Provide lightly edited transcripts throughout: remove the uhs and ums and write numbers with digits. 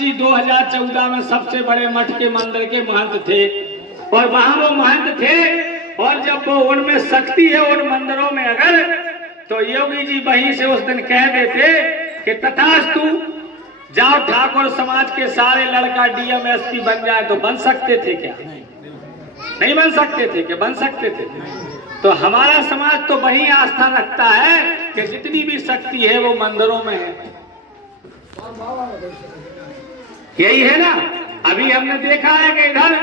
जी 2014 में सबसे बड़े मठ के मंदिर के महंत थे और वहां वो महंत थे और जब वो उनमें शक्ति है उन मंदिरों में अगर तो योगी जी वहीं से उस दिन कह देते कि तथास्तु जाओ ठाकुर समाज के सारे लड़का डीएम एसपी बन जाए। तो बन सकते थे क्या? नहीं बन सकते थे क्या? बन सकते थे। तो हमारा समाज तो वही आस्था रखता है कि जितनी भी शक्ति है वो मंदिरों में है। यही है ना। अभी हमने देखा है कि इधर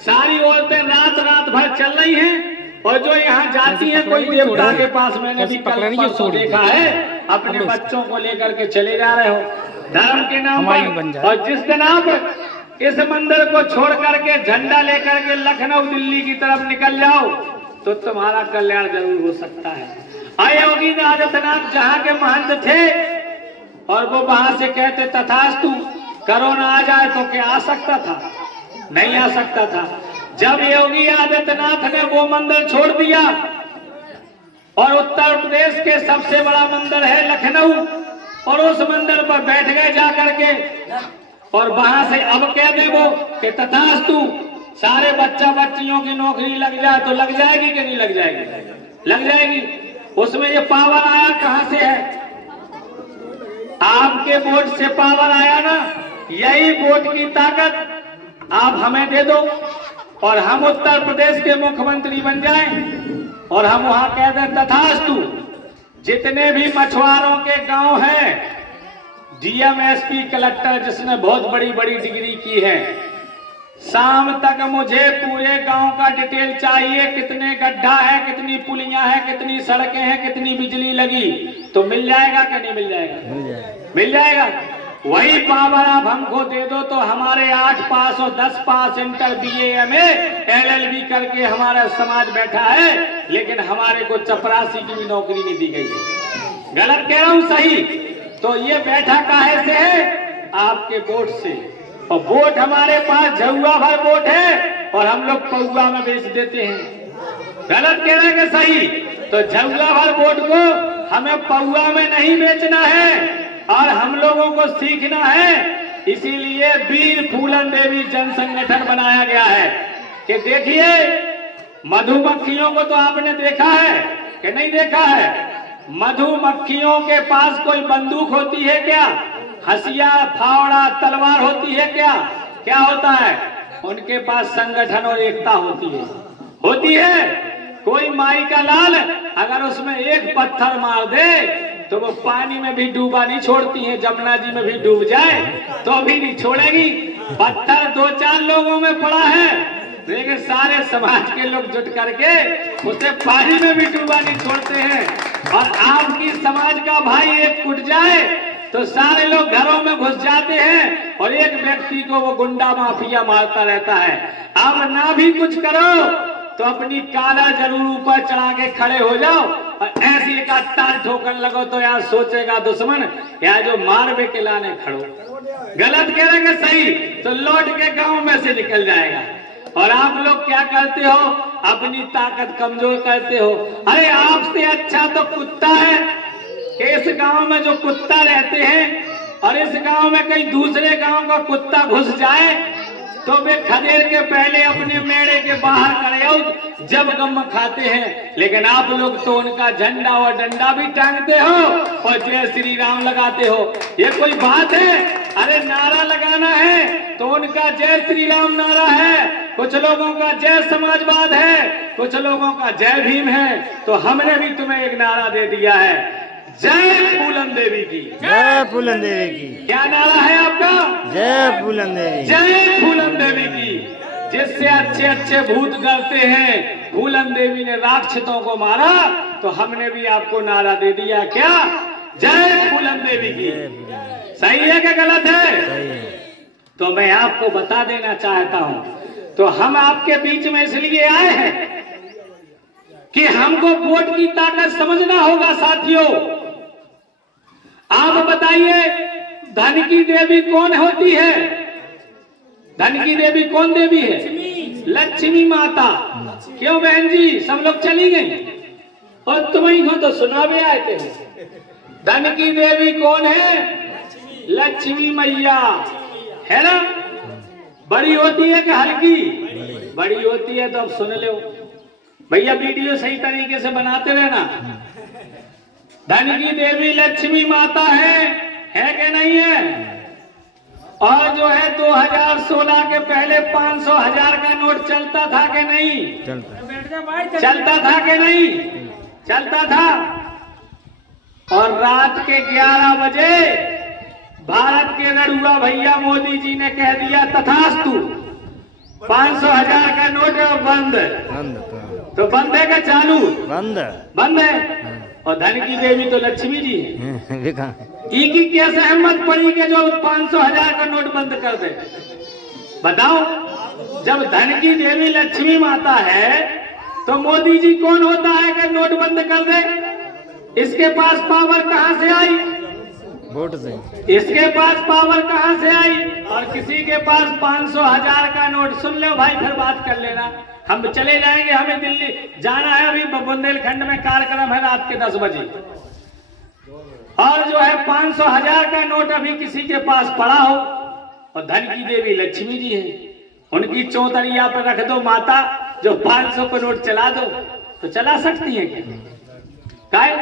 सारी औरतें रात रात भर चल रही हैं और जो यहाँ जाती हैं कोई देवता के पास, मैंने भी कल परसों देखा है, अपने बच्चों को लेकर के चले जा रहे हो धर्म के नाम पर। और जिस दिन आप इस मंदिर को छोड़ करके झंडा लेकर के लखनऊ दिल्ली की तरफ निकल जाओ तो तुम्हारा कल्याण जरूर हो सकता है। योगी आदित्यनाथ जहाँ के महंत थे और वो वहां से कहते तथास्तु, कोरोना आ जाए तो क्या आ सकता था? नहीं आ सकता था। जब योगी आदित्यनाथ ने वो मंदिर छोड़ दिया और उत्तर प्रदेश के सबसे बड़ा मंदिर है लखनऊ और उस मंदिर पर बैठ गए जाकर के और वहां से अब कह दे वो कि तथास्तु सारे बच्चा बच्चियों की नौकरी लग जाए तो लग जाएगी कि नहीं लग जाएगी? लग जाएगी। उसमें ये पावर आया कहां से है? आपके वोट से पावर आया ना। यही वोट की ताकत आप हमें दे दो और हम उत्तर प्रदेश के मुख्यमंत्री बन जाएं और हम वहां कह दें तथास्तु जितने भी मछुआरों के गांव हैं, डीएम एसपी कलेक्टर जिसने बहुत बड़ी बड़ी डिग्री की है, शाम तक मुझे पूरे गांव का डिटेल चाहिए, कितने गड्ढा है, कितनी पुलियां हैं, कितनी सड़कें हैं, कितनी बिजली लगी, तो मिल जाएगा कि नहीं मिल जाएगा? मिल जाएगा। वही पावर आप हमको दे दो तो हमारे 8 पास और 10 पास इंटर BA MA LLB करके हमारा समाज बैठा है, लेकिन हमारे को चपरासी की भी नौकरी नहीं दी गई है। गलत कह रहा हूं सही? तो ये बैठा काहे से है? आपके वोट से। और वोट हमारे पास झुआ भर वोट है और हम लोग पौआ में बेच देते हैं। गलत कह रहे हैं कि सही? तो झुआ भर वोट को हमें पौआ में नहीं बेचना है और हम लोगों को सीखना है। इसीलिए वीर फूलन देवी जन संगठन बनाया गया है कि देखिए मधुमक्खियों को तो आपने देखा है कि नहीं देखा है? मधुमक्खियों के पास कोई बंदूक होती है क्या? हसिया, फावड़ा, तलवार होती है क्या? क्या होता है? उनके पास संगठन और एकता होती है। होती है। कोई माई का लाल अगर उसमें एक पत्थर मार दे तो वो पानी में भी डूबा नहीं छोड़ती है, जमुना जी में भी डूब जाए तो भी नहीं छोड़ेगी। पत्थर 2-4 लोगों में पड़ा है लेकिन सारे समाज के लोग जुट करके उसे पानी में भी डूबा नहीं छोड़ते हैं। और आपकी समाज का भाई एक कुट जाए तो सारे लोग घरों में घुस जाते हैं और एक व्यक्ति को वो गुंडा माफिया मारता रहता है। अब ना भी कुछ करो तो अपनी काला जरूर ऊपर चढ़ा के खड़े हो जाओ और ऐसी एक तार ठोकर लगो तो यार सोचेगा दुश्मन यार जो मार बे के लाने खड़ो। गलत कह रहे सही? तो लौट के गांव में से निकल जाएगा। और आप लोग क्या करते हो? अपनी ताकत कमजोर करते हो। अरे आपसे अच्छा तो कुत्ता है कि इस गांव में जो कुत्ता रहते हैं और इस गांव में कहीं दूसरे गांव का कुत्ता घुस जाए तो वे खदेड़ के पहले अपने मेड़े के बाहर खड़े जब गम खाते हैं। लेकिन आप लोग तो उनका झंडा और डंडा भी टांगते हो और जय श्री राम लगाते हो। ये कोई बात है? अरे नारा लगाना है तो उनका जय श्री राम नारा है, कुछ लोगों का जय समाजवाद है, कुछ लोगों का जय भीम है। तो हमने भी तुम्हें एक नारा दे दिया है, जय फूलन देवी की। जय फूलन देवी की। क्या नारा है आपका? जय फूलन देवी। जय फूलन देवी की। जिससे अच्छे अच्छे भूत डरते हैं, फूलन देवी ने राक्षसों को मारा तो हमने भी आपको नारा दे दिया। क्या? जय फूलन देवी की। सही है क्या गलत है? सही है। तो मैं आपको बता देना चाहता हूं, तो हम आपके बीच में इसलिए आए हैं कि हमको वोट की ताकत समझना होगा। साथियों आप बताइए धन की देवी कौन होती है? धन की देवी कौन देवी है? लक्ष्मी माता। क्यों बहन जी सब लोग चली गई और तुम्हें को तो सुनावे आए थे। धन की देवी कौन है? लक्ष्मी मैया। है ना? बड़ी होती है कि हल्की? बड़ी होती है। तो अब सुन लो भैया, वीडियो सही तरीके से बनाते रहना। धन की देवी लक्ष्मी माता है कि नहीं है? और जो है 2016 के पहले 500 1000 का नोट चलता था कि नहीं? चलता था कि नहीं? चलता था। और रात के 11 बजे भारत के नड़ुआ भैया मोदी जी ने कह दिया तथास्तु, 500 1000 का नोट बंद। तो बंद है का चालू? बंद है। और धन की देवी तो लक्ष्मी जी है। की कैसे हिम्मत पड़ी कि जो 500 1000 का नोट बंद कर दे? बताओ, जब धन की देवी लक्ष्मी माता है तो मोदी जी कौन होता है कि नोट बंद कर दे? इसके पास पावर कहां से आई? वोट से। इसके पास पावर कहां से आई? और किसी के पास 500 1000 का नोट। सुन लो भाई, फिर बात कर लेना। हम चले जाएंगे, हमें दिल्ली जाना है। अभी बुंदेलखंड में कार्यक्रम है रात के 10 बजे। और जो है 500 1000 का नोट अभी किसी के पास पड़ा हो और धन की देवी लक्ष्मी जी है, उनकी चौतरिया पर रख दो माता, जो 500 का नोट चला दो, तो चला सकती है क्या? काय?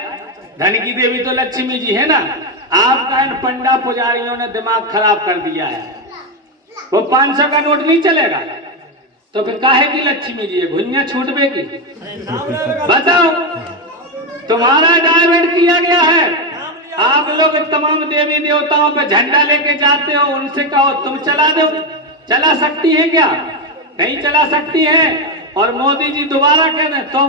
धन की देवी तो लक्ष्मी जी है ना। आपका इन पंडा पुजारियों ने दिमाग खराब कर दिया है। वो 500 का नोट नहीं चलेगा तो फिर काहे की लक्ष्मी जी है? घुनिया छूटबे की? बताओ, तुम्हारा डाइवर्ट किया गया है। आप लोग तमाम देवी देवताओं पे झंडा लेके जाते हो, उनसे कहो तुम चला दो। चला सकती है क्या? नहीं चला सकती है। और मोदी जी दोबारा कह दें तो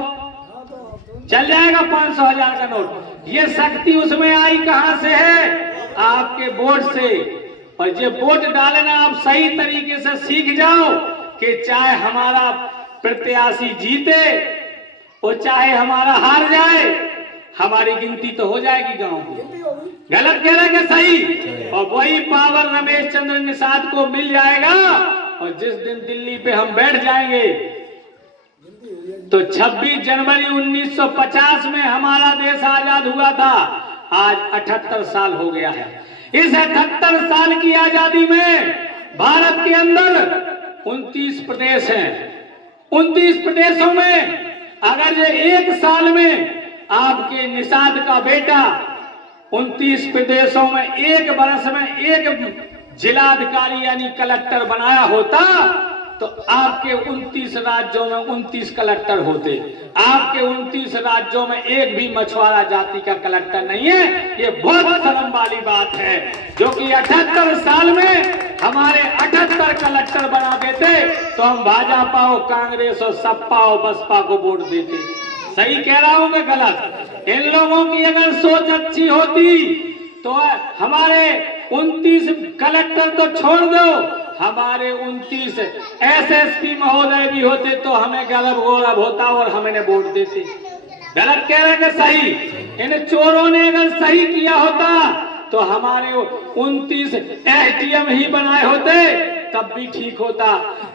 चल जाएगा 500 1000 का नोट। ये शक्ति उसमें आई कहां से है? आपके वोट से। और ये वोट डालना आप सही तरीके से सीख जाओ कि चाहे हमारा प्रत्याशी जीते और चाहे हमारा हार जाए, हमारी गिनती तो हो जाएगी गांव की। गलत कह रहे हैं सही? और वही पावर रमेश चंद्र निषाद को मिल जाएगा। और जिस दिन दिल्ली पे हम बैठ जाएंगे तो 26 जनवरी 1950 में हमारा देश आजाद हुआ था। आज 78 साल हो गया है। इस 78 साल की आजादी में भारत के अंदर 29 प्रदेश हैं। 29 प्रदेशों में अगर ये एक साल में आपके निषाद का बेटा 29 प्रदेशों में एक वर्ष में एक जिलाधिकारी यानी कलेक्टर बनाया होता तो आपके 29 राज्यों में 29 कलेक्टर होते। आपके 29 राज्यों में एक भी मछुआरा जाति का कलेक्टर नहीं है। ये बहुत शर्म वाली बात है, जो कि 78 साल में हमारे 78 कलेक्टर बना देते तो हम भाजपा हो, कांग्रेस हो, सपा हो, बसपा को वोट देते। सही कह रहा हूं कि गलत? इन लोगों की अगर सोच अच्छी होती तो हमारे 29 कलेक्टर तो छोड़ दो, हमारे 29 एसएसपी महोदय भी होते तो हमें गौरव होता और हमें वोट देते। गलत कह रहे हैं सही? इन चोरों ने अगर सही किया होता तो हमारे 29 एसडीएम ही बनाए होते तब भी ठीक होता।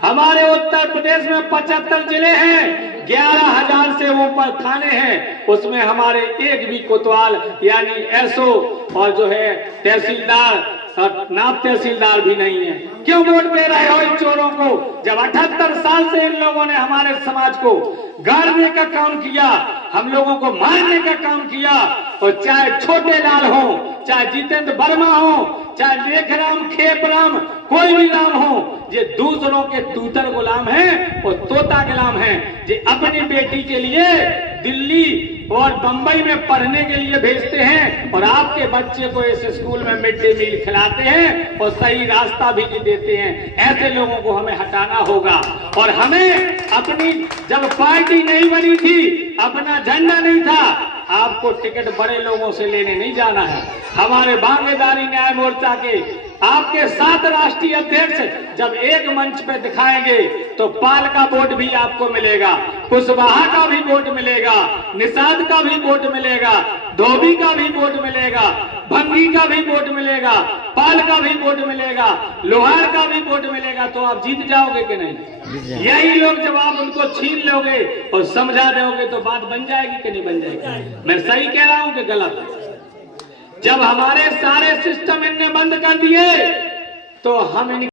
हमारे उत्तर प्रदेश में 75 जिले हैं, 11,000 से ऊपर थाने हैं, उसमें हमारे एक भी कोतवाल यानी एसओ और जो है तहसीलदार और नायब तहसीलदार भी नहीं है। क्यों वोट दे रहे हो इन चोरों को? जब 78 साल से इन लोगों ने हमारे समाज को गाड़ने का काम किया, हम लोगों को मारने का काम किया, और चाहे छोटे लाल हो, चाहे जितेंद्र वर्मा हो, चाहे लेखराम खेपराम, कोई भी नाम हो, ये दूसरों के तूतर गुलाम हैं और तोता गुलाम हैं। ये अपनी बेटी के लिए दिल्ली और बंबई में पढ़ने के लिए भेजते हैं और आपके बच्चे को इस स्कूल में मिड डे मील खिलाते हैं और सही रास्ता भी नहीं देते हैं। ऐसे लोगों को हमें हटाना होगा। और हमें अपनी जब पार्टी नहीं बनी थी, अपना झंडा नहीं था, आपको टिकट बड़े लोगों से लेने नहीं जाना है। हमारे बांगेदारी न्याय मोर्चा के आपके 7 राष्ट्रीय अध्यक्ष जब एक मंच पे दिखाएंगे तो पाल का वोट भी आपको मिलेगा, कुशवाहा का भी वोट मिलेगा, निषाद का भी वोट मिलेगा, धोबी का भी वोट मिलेगा, भंगी का भी वोट मिलेगा, पाल का भी वोट मिलेगा, लोहार का भी वोट मिलेगा। तो आप जीत जाओगे कि नहीं? यही लोग जब आप उनको छीन लोगे और समझा दोगे तो बात बन जाएगी कि नहीं बन जाएगी? मैं सही कह रहा हूं कि गलत? जब हमारे सारे सिस्टम इनने बंद कर दिए तो हम